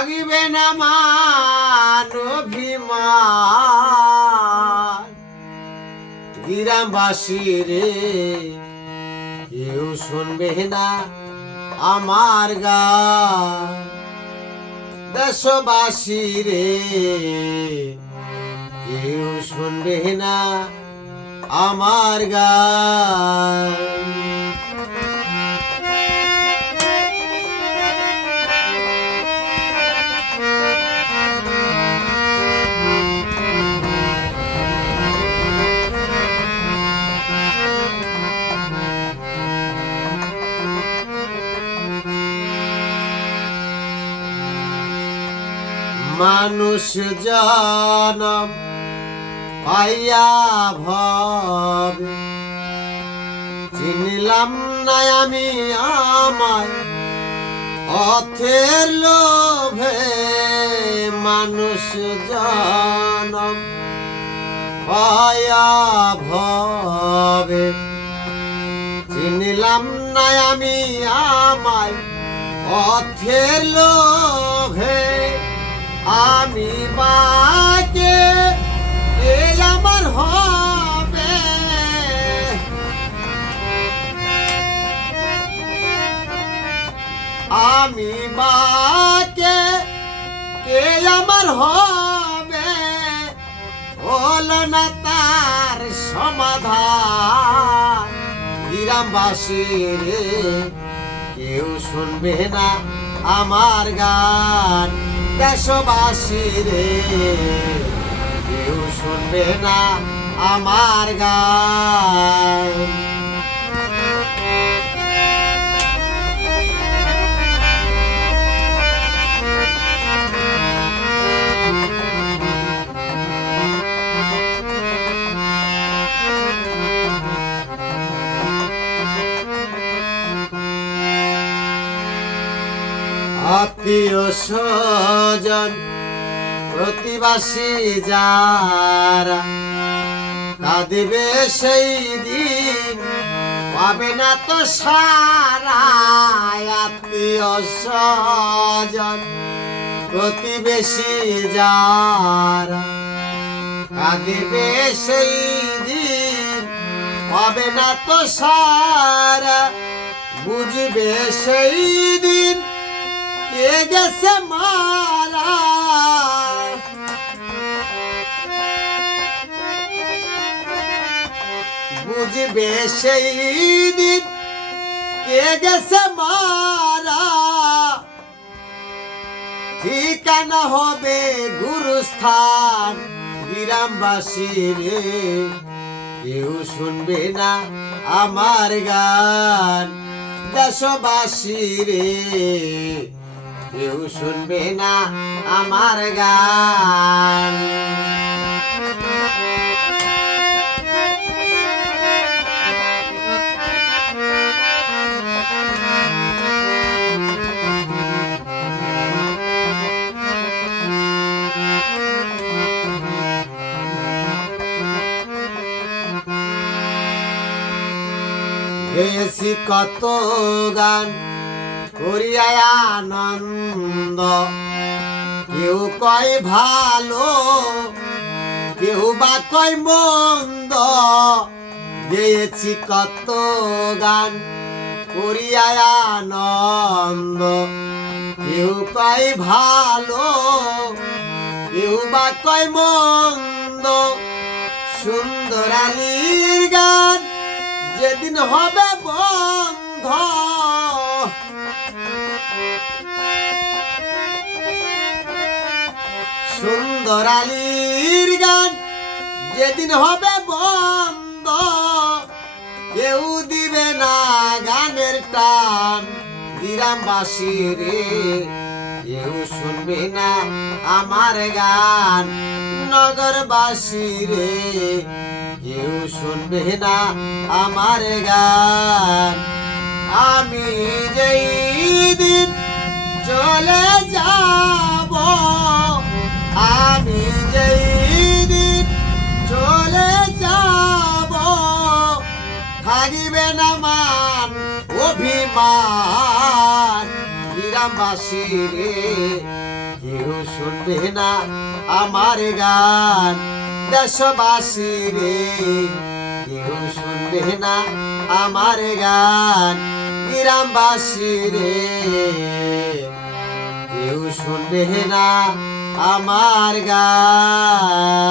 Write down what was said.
থাকিবে না মান অভিমান গ্রামবাসী রে কেউ শুনবে না আমার গান দেশবাসী রে কেউ শুনবে না আমার গান মানুষ জনম পাইয়া ভবে চিনলাম না আমি আমায় অর্থের লোভে মানুষ জনম পাইয়া ভবে চিনলাম না আমি আমায় অর্থের লোভে আমি বাকে কে আমার হবে আমি বাকে কে আমার হবে হলো না তার সমাধান গ্রামবাসী রে কেউ শুনবে না আমার গান দেশবাসী রে কেউ শুনবে না আমার গান আত্মীয় স্বজন প্রতিবাসী যারা কাঁদিবে সেই দিন পাবে না তো সারা আত্মীয় স্বজন প্রতিবেশী যারা কাঁদিবে সেই দিন পাবে না তো সারা বুঝবে সেই দিন কে গেছে মারা বুঝবে সেই দিন কে গেছে মারা ঠিকানা হবে গুরুস্থান গ্রামবাসী রে কেউ শুনবে না আমার গান দেশবাসী রে কেউ শুনবে না আমার গান গেছি কত গান করিয়া আনন্দ কেউ কয় ভালো কেউ বা কয় মন্দ গেয়েছি কত গান করিয়া আনন্দ কেউ কয় ভালো কেউ বা কয় মন্দ সুন্দর আলীর গান যেদিন হবে বন্ধ সুন্দর আলীর গান যেদিন হবে বন্ধ কেউ দিবে না গানের টান গ্রামবাসী রে কেউ শুনবে না আমার গান নগরবাসী রে কেউ শুনবে না আমার গান আমি যেই দিন চলে যাব আমি যেই দিন চলে যাব থাকিবে না মান অভিমান গ্রামবাসী রে কেউ শুনবে না আমার গান দেশবাসী রে কেউ শুনবে না আমার গান গ্রামবাসী রে কেউ শুনবে না আমার গান।